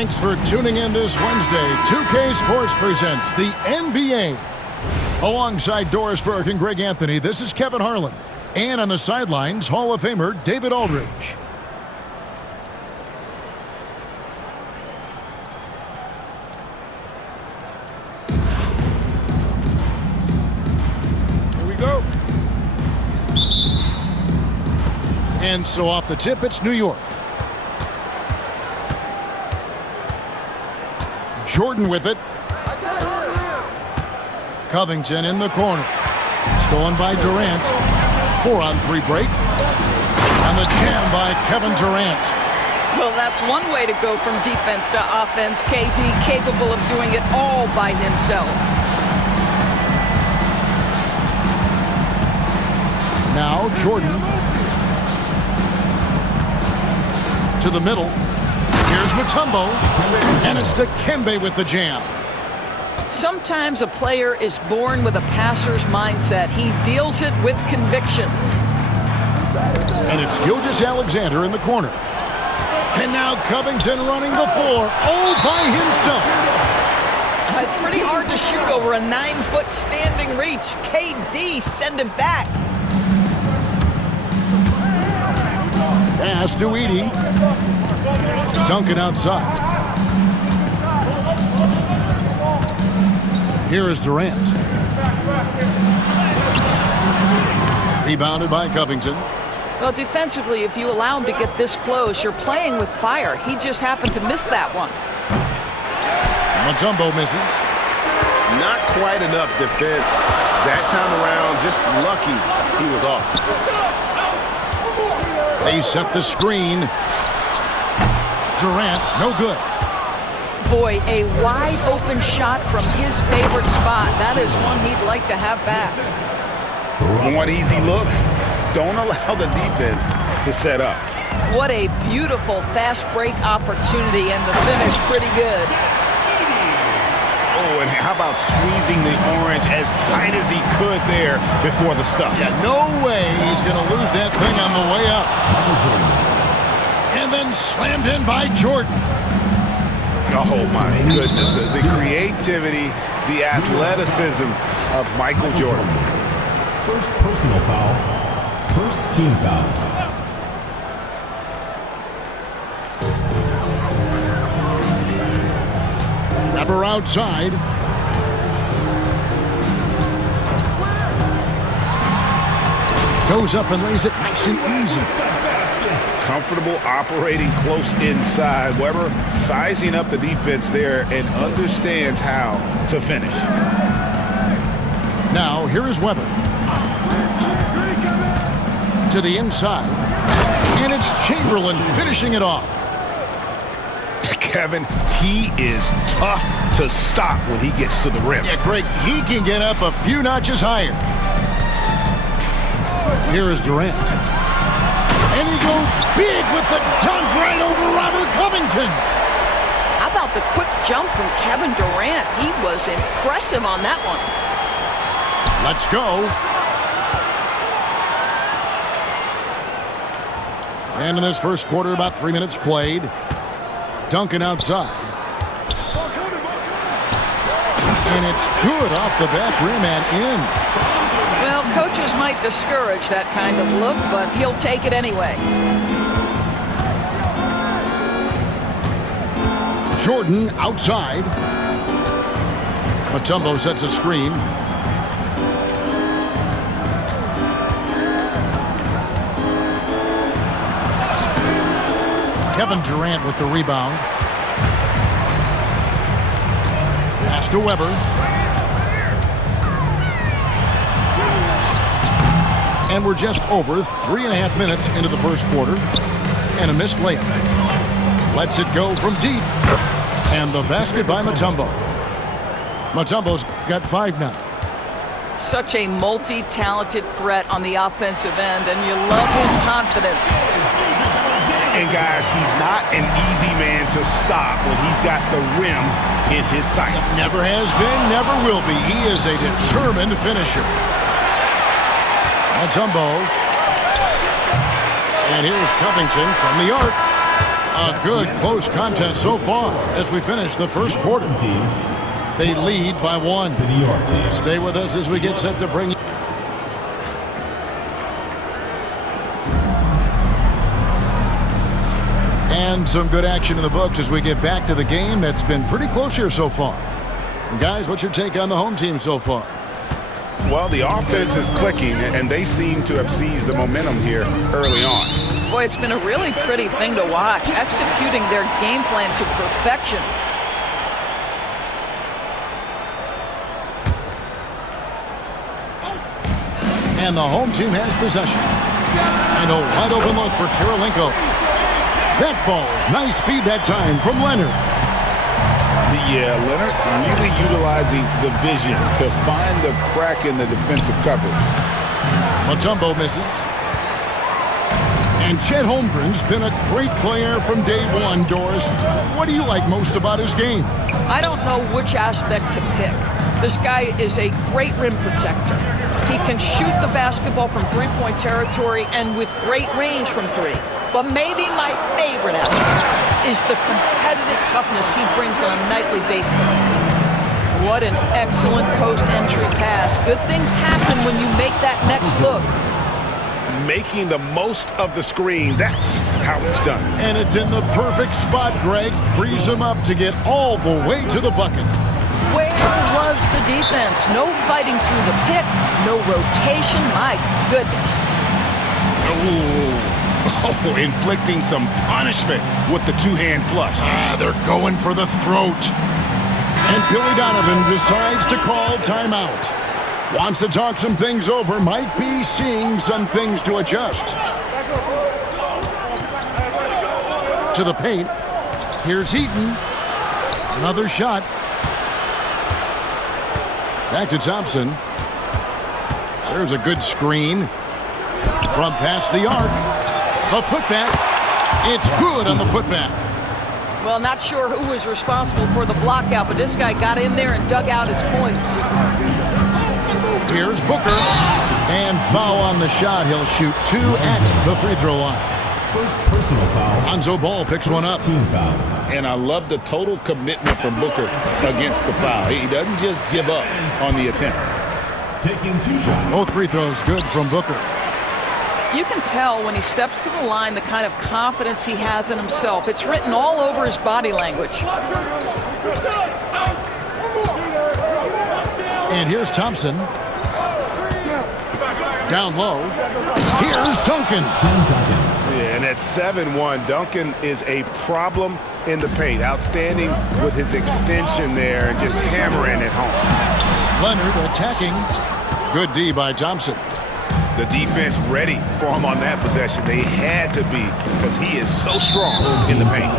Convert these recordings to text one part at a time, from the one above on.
Thanks for tuning in this Wednesday. 2K Sports presents the NBA. Alongside Doris Burke and Greg Anthony, this is Kevin Harlan. And on the sidelines, Hall of Famer David Aldridge. Here we go. And so off the tip, it's New York. Jordan with it. Covington in the corner. Stolen by Durant. 4-on-3 break. And the jam by Kevin Durant. Well, that's one way to go from defense to offense. KD capable of doing it all by himself. Now Jordan. To the middle. Here's Mutombo. And it's Dikembe with the jam. Sometimes a player is born with a passer's mindset. He deals it with conviction. And it's Gilgeous-Alexander in the corner. And now Covington running the floor all by himself. It's pretty hard to shoot over a 9-foot standing reach. KD send it back. Pass to Edie. Duncan outside. Here is Durant. Rebounded by Covington. Well, defensively, if you allow him to get this close, you're playing with fire. He just happened to miss that one. Mutombo misses. Not quite enough defense that time around. Just lucky he was off. They set the screen. Durant, no good. Boy, a wide-open shot from his favorite spot. That is one he'd like to have back. Want easy looks? Don't allow the defense to set up. What a beautiful fast break opportunity, and the finish pretty good. Oh, and how about squeezing the orange as tight as he could there before the stuff? Yeah, no way he's going to lose that thing on the way up. And then slammed in by Jordan. Oh, my goodness. The creativity, the athleticism of Michael Jordan. First personal foul. First team foul. Grabber outside. Goes up and lays it nice and easy. Comfortable operating close inside. Weber sizing up the defense there and understands how to finish. Now, here is Weber. To the inside. And it's Chamberlain finishing it off. Kevin, he is tough to stop when he gets to the rim. Yeah, Greg, he can get up a few notches higher. Here is Durant. And he goes big with the dunk right over Robert Covington. How about the quick jump from Kevin Durant? He was impressive on that one. Let's go. And in this first quarter, about 3 minutes played. Duncan outside. And it's good off the back rim and in. Well, coaches might discourage that kind of look, but he'll take it anyway. Jordan outside. Mutombo sets a screen. Kevin Durant with the rebound. Pass to Weber. And we're just over 3.5 minutes into the first quarter. And a missed layup. Lets it go from deep. And the basket by Mutombo. Mutombo's got 5 now. Such a multi-talented threat on the offensive end, and you love his confidence. And guys, he's not an easy man to stop when he's got the rim in his sights. Never has been, never will be. He is a determined finisher. Mutombo. And here's Covington from the arc. A good close contest so far as we finish the first quarter. They lead by 1. The New York team. Stay with us as we get set to bring you. And some good action in the books as we get back to the game that's been pretty close here so far. And guys, what's your take on the home team so far? Well, the offense is clicking, and they seem to have seized the momentum here early on. Boy, it's been a really pretty thing to watch, executing their game plan to perfection. And the home team has possession. And a wide open look for Karolinko. That falls. Nice feed that time from Leonard. Yeah, Leonard really utilizing the vision to find the crack in the defensive coverage. Mutombo misses. And Chet Holmgren's been a great player from day one, Doris. What do you like most about his game? I don't know which aspect to pick. This guy is a great rim protector. He can shoot the basketball from three-point territory and with great range from 3. But maybe my favorite aspect is the competitive toughness he brings on a nightly basis. What an excellent post-entry pass. Good things happen when you make that next look. Making the most of the screen, that's how it's done. And it's in the perfect spot, Greg. Frees him up to get all the way to the bucket. Where was the defense? No fighting through the pick, no rotation. My goodness. Oh, inflicting some punishment with the two-hand flush. They're going for the throat. And Billy Donovan decides to call timeout. Wants to talk some things over, might be seeing some things to adjust. To the paint. Here's Heaton. Another shot. Back to Thompson. There's a good screen. From past the arc. A putback. It's good on the putback. Well, not sure who was responsible for the blockout, but this guy got in there and dug out his points. Here's Booker. And foul on the shot. He'll shoot 2 at the free throw line. First personal foul. Lonzo Ball picks one up. Team foul. And I love the total commitment from Booker against the foul. He doesn't just give up on the attempt. Taking 2 shots. Both free throws good from Booker. You can tell when he steps to the line the kind of confidence he has in himself. It's written all over his body language. And here's Thompson. Down low. Here's Duncan. Yeah, and at 7-1, Duncan is a problem in the paint. Outstanding with his extension there and just hammering it home. Leonard attacking. Good D by Thompson. The defense ready for him on that possession. They had to be because he is so strong in the paint.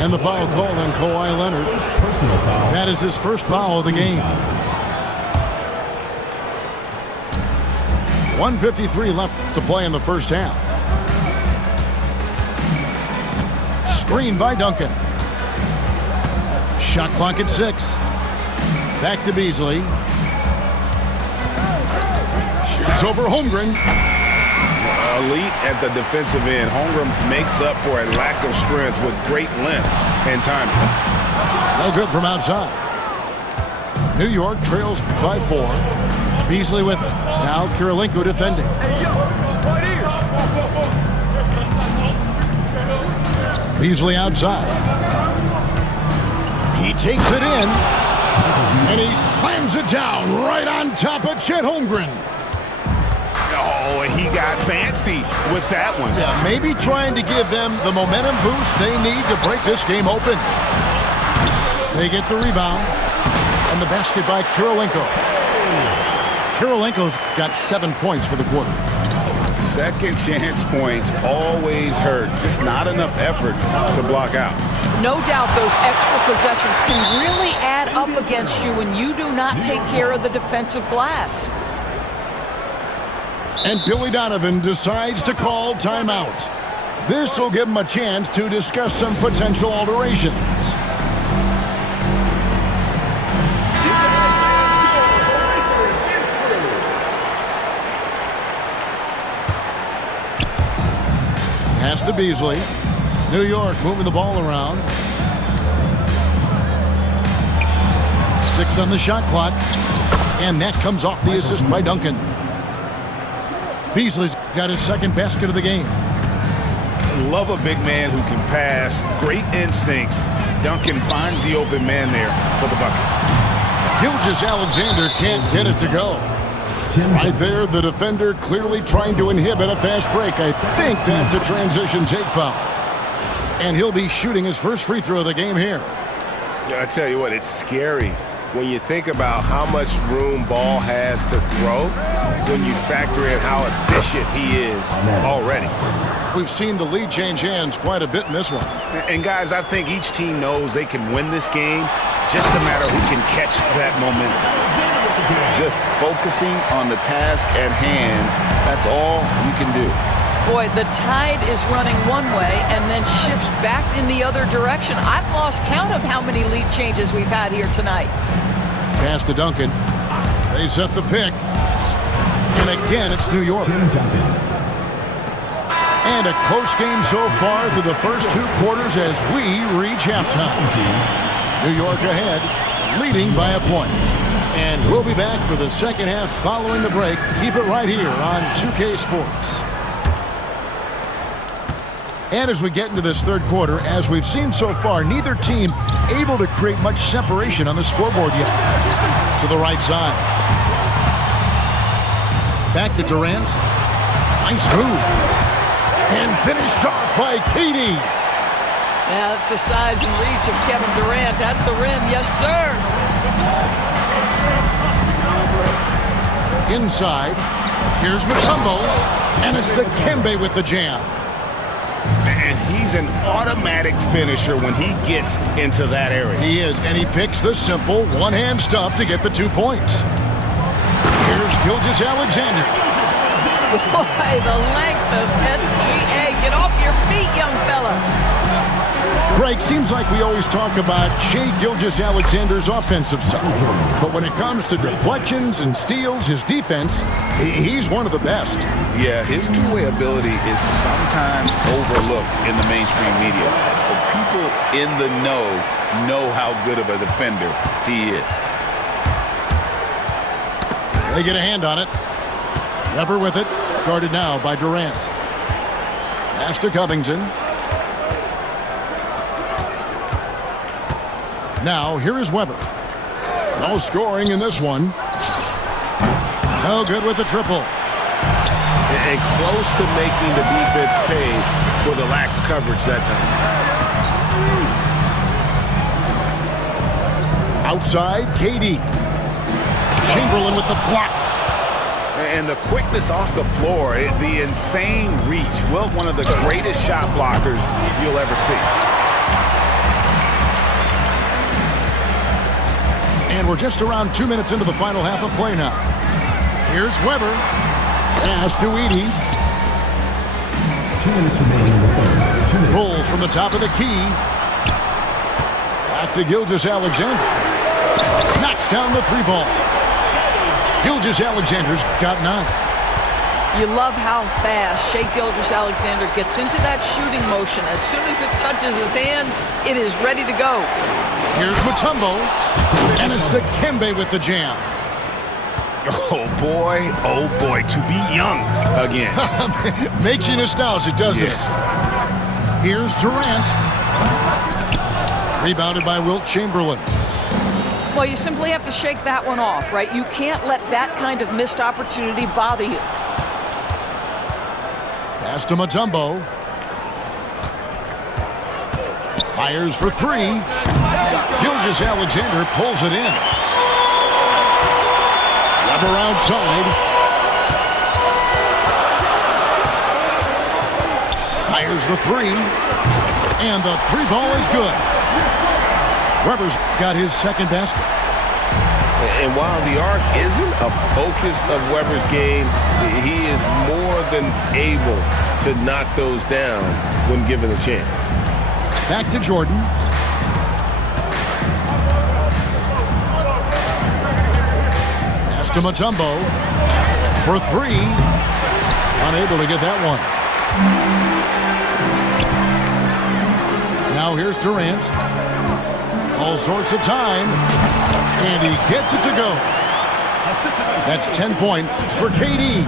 And the foul call on Kawhi Leonard. Personal foul. That is his first foul of the game. 1:53 left to play in the first half. Screen by Duncan. Shot clock at 6. Back to Beasley. Shoots over Holmgren. Elite at the defensive end. Holmgren makes up for a lack of strength with great length and timing. No good from outside. New York trails by 4. Beasley with it. Now Karolinko defending. Beasley outside. He takes it in. And he slams it down right on top of Chet Holmgren. Oh, and he got fancy with that one. Yeah, maybe trying to give them the momentum boost they need to break this game open. They get the rebound. And the basket by Karolinko. Karolinko's got 7 points for the quarter. Second chance points always hurt. Just not enough effort to block out. No doubt those extra possessions can really add up against you when you do not take care of the defensive glass. And Billy Donovan decides to call timeout. This will give him a chance to discuss some potential alterations. Pass to Beasley. New York moving the ball around. 6 on the shot clock. And that comes off the assist by Duncan. Beasley's got his second basket of the game. Love a big man who can pass. Great instincts. Duncan finds the open man there for the bucket. Gilgeous-Alexander can't get it to go. Right there, the defender clearly trying to inhibit a fast break. I think that's a transition take foul. And he'll be shooting his first free throw of the game here. I tell you what, it's scary when you think about how much room Ball has to throw, when you factor in how efficient he is already. We've seen the lead change hands quite a bit in this one. And guys, I think each team knows they can win this game, just a matter who can catch that momentum. Just focusing on the task at hand, that's all you can do. Boy, the tide is running one way and then shifts back in the other direction. I've lost count of how many lead changes we've had here tonight. Pass to Duncan. They set the pick. And again, it's New York. And a close game so far through the first 2 quarters as we reach halftime. New York ahead, leading by a point. And we'll be back for the second half following the break. Keep it right here on 2K Sports. And as we get into this third quarter, as we've seen so far, neither team able to create much separation on the scoreboard yet. To the right side. Back to Durant. Nice move. And finished off by KD. Yeah, that's the size and reach of Kevin Durant at the rim. Yes, sir. Inside. Here's Mutombo. And it's Dikembe with the jam. And he's an automatic finisher when he gets into that area. He is, and he picks the simple one-hand stuff to get the 2 points. Here's Gilgeous-Alexander. Boy, the length of SGA. Get off your feet, young fella. Greg, seems like we always talk about Shai Gilgeous-Alexander's offensive side. But when it comes to deflections and steals, his defense, he's one of the best. Yeah, his two-way ability is sometimes overlooked in the mainstream media. But people in the know how good of a defender he is. They get a hand on it. Weber with it. Guarded now by Durant. Pass to Covington. Now, here is Weber. No scoring in this one. No good with the triple. And close to making the defense pay for the lax coverage that time. Outside, KD. Chamberlain with the block. And the quickness off the floor, the insane reach. Well, one of the greatest shot blockers you'll ever see. And we're just around 2 minutes into the final half of play now. Here's Weber. Pass to Edey. 2 minutes remaining in the third. 2 minutes. Pulls from the top of the key. Back to Gilgeous-Alexander. Knocks down the 3 ball. Gilgeous-Alexander's got 9. You love how fast Shai Gilgeous-Alexander gets into that shooting motion. As soon as it touches his hands, it is ready to go. Here's Mutombo. And it's Dikembe with the jam. Oh boy, to be young again. Makes you nostalgic, doesn't it? Here's Durant. Rebounded by Wilt Chamberlain. Well, you simply have to shake that one off, right? You can't let that kind of missed opportunity bother you. Pass to Mutombo. Fires for 3. Gilgeous-Alexander pulls it in. Weber outside. Fires the 3. And the 3 ball is good. Weber's got his second basket. And while the arc isn't a focus of Weber's game, he is more than able to knock those down when given a chance. Back to Jordan. Pass to Mutombo for 3. Unable to get that one. Now here's Durant. All sorts of time. And he gets it to go. That's 10 points for KD.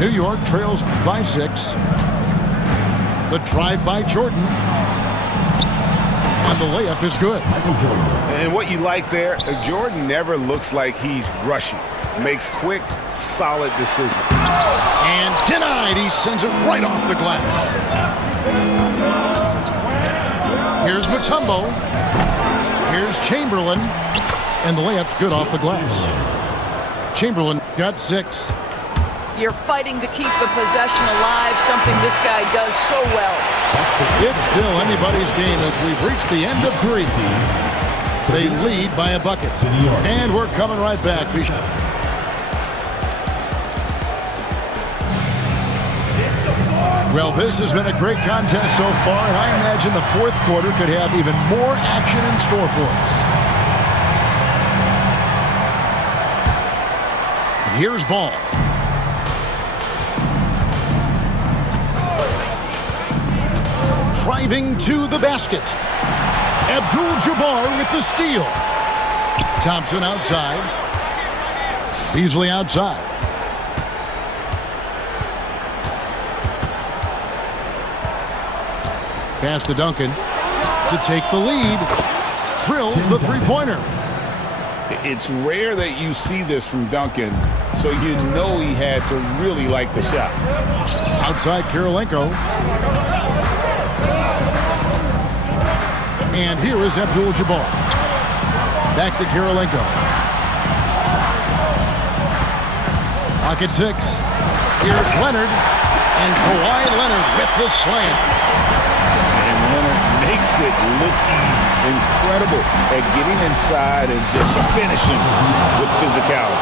New York trails by 6. The drive by Jordan. And the layup is good. And what you like there, Jordan never looks like he's rushing. Makes quick, solid decisions. And denied. He sends it right off the glass. Here's Mutombo. Here's Chamberlain. And the layup's good off the glass. Chamberlain got 6. You're fighting to keep the possession alive, something this guy does so well. It's still anybody's game as we've reached the end of 3. They lead by a bucket. And we're coming right back. Well, this has been a great contest so far, and I imagine the fourth quarter could have even more action in store for us. Here's Ball. Driving to the basket. Abdul-Jabbar with the steal. Thompson outside. Beasley outside. Pass to Duncan to take the lead. Drills the three-pointer. It's rare that you see this from Duncan, so you know he had to really like the shot. Outside Kirilenko. And here is Abdul-Jabbar. Back to Kirilenko. Pocket 6. Here's Leonard. And Kawhi Leonard with the slam. And Leonard makes it look easy. Incredible at getting inside and just finishing with physicality.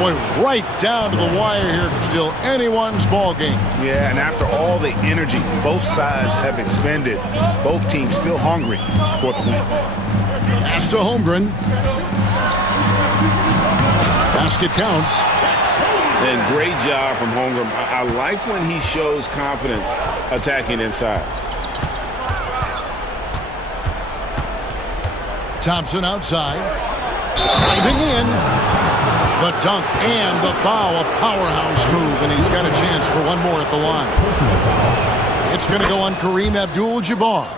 Boy, right down to the wire here. Still anyone's ball game. Yeah, and after all the energy both sides have expended, both teams still hungry for the win. Pass to Holmgren. Basket counts. And great job from Holmgren. I like when he shows confidence attacking inside. Thompson outside. Driving in. The dunk and the foul. A powerhouse move, and he's got a chance for one more at the line. It's going to go on Kareem Abdul-Jabbar.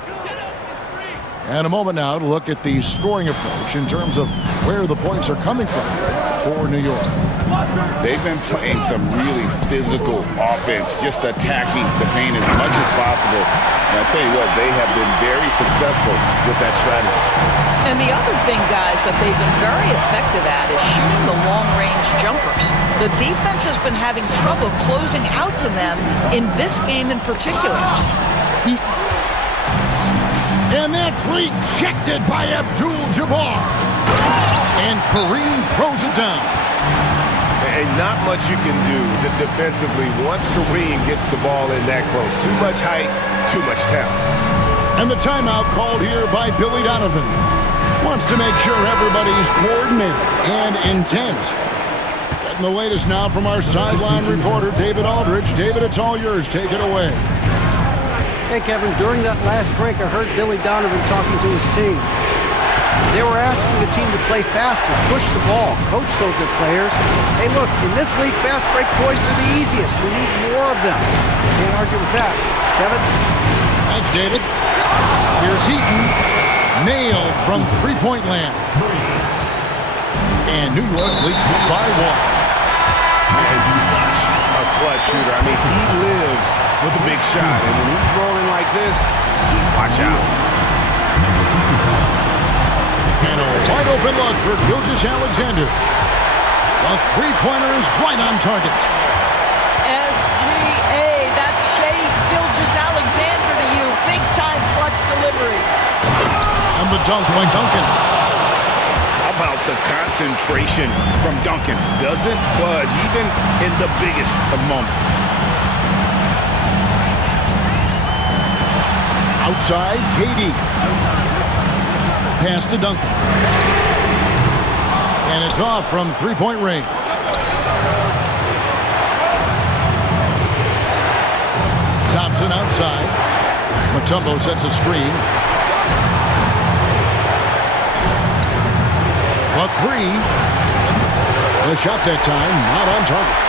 And a moment now to look at the scoring approach in terms of where the points are coming from for New York. They've been playing some really physical offense, just attacking the paint as much as possible. And I'll tell you what, they have been very successful with that strategy. And the other thing, guys, that they've been very effective at is shooting the long-range jumpers. The defense has been having trouble closing out to them in this game in particular. And that's rejected by Abdul-Jabbar. And Kareem throws it down. And not much you can do defensively once Kareem gets the ball in that close. Too much height, too much talent. And the timeout called here by Billy Donovan. Wants to make sure everybody's coordinated and intent. Getting the latest now from our sideline reporter, David Aldridge. David, it's all yours. Take it away. Hey, Kevin, during that last break, I heard Billy Donovan talking to his team. They were asking the team to play faster, push the ball. Coach told their players, hey, look, in this league, fast break points are the easiest. We need more of them. Can't argue with that. Kevin? Thanks, David. Here's Heaton. Nailed from three-point land. And New York leads by 1. And such a clutch shooter. I mean, he lives with a big shot. And when he's rolling like this, watch out. And a wide open look for Gilgeous-Alexander. The three-pointer is right on target. SGA, that's Shea Gilgeous-Alexander to you. Big-time clutch delivery. And the dunk by Duncan. How about the concentration from Duncan? Doesn't budge even in the biggest of moments. Outside, KD. Pass to Duncan. And it's off from three-point range. Thompson outside. Mutombo sets a screen. A three. The shot that time, not on target.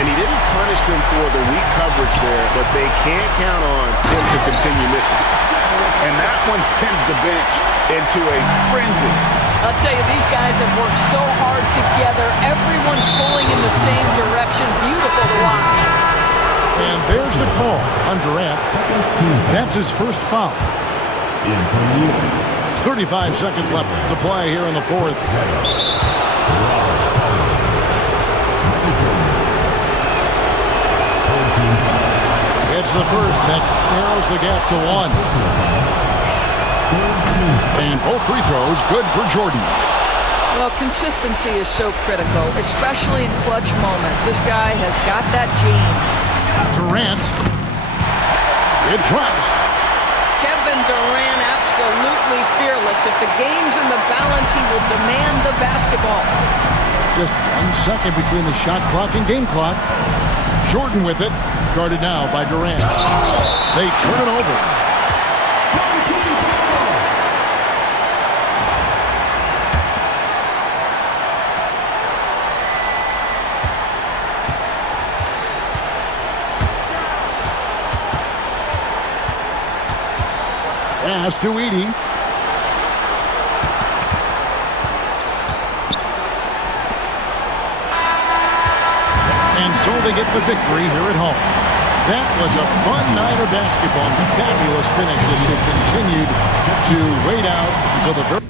And he didn't punish them for the weak coverage there, but they can't count on him to continue missing. And that one sends the bench into a frenzy. I'll tell you, these guys have worked so hard together, everyone pulling in the same direction. Beautiful to watch. And there's the call on Durant. That's his first foul. 35 seconds left to play here in the fourth. It's the first that narrows the gap to one. And both free throws good for Jordan. Well, consistency is so critical, especially in clutch moments. This guy has got that gene. Durant. It drops. Kevin Durant, absolutely fearless. If the game's in the balance, he will demand the basketball. Just 1 second between the shot clock and game clock. Jordan with it. Guarded now by Durant. They turn it over. Pass to Edey. And so they get the victory here at home. That was a fun night of basketball. Fabulous finish as they continued to wait out until the very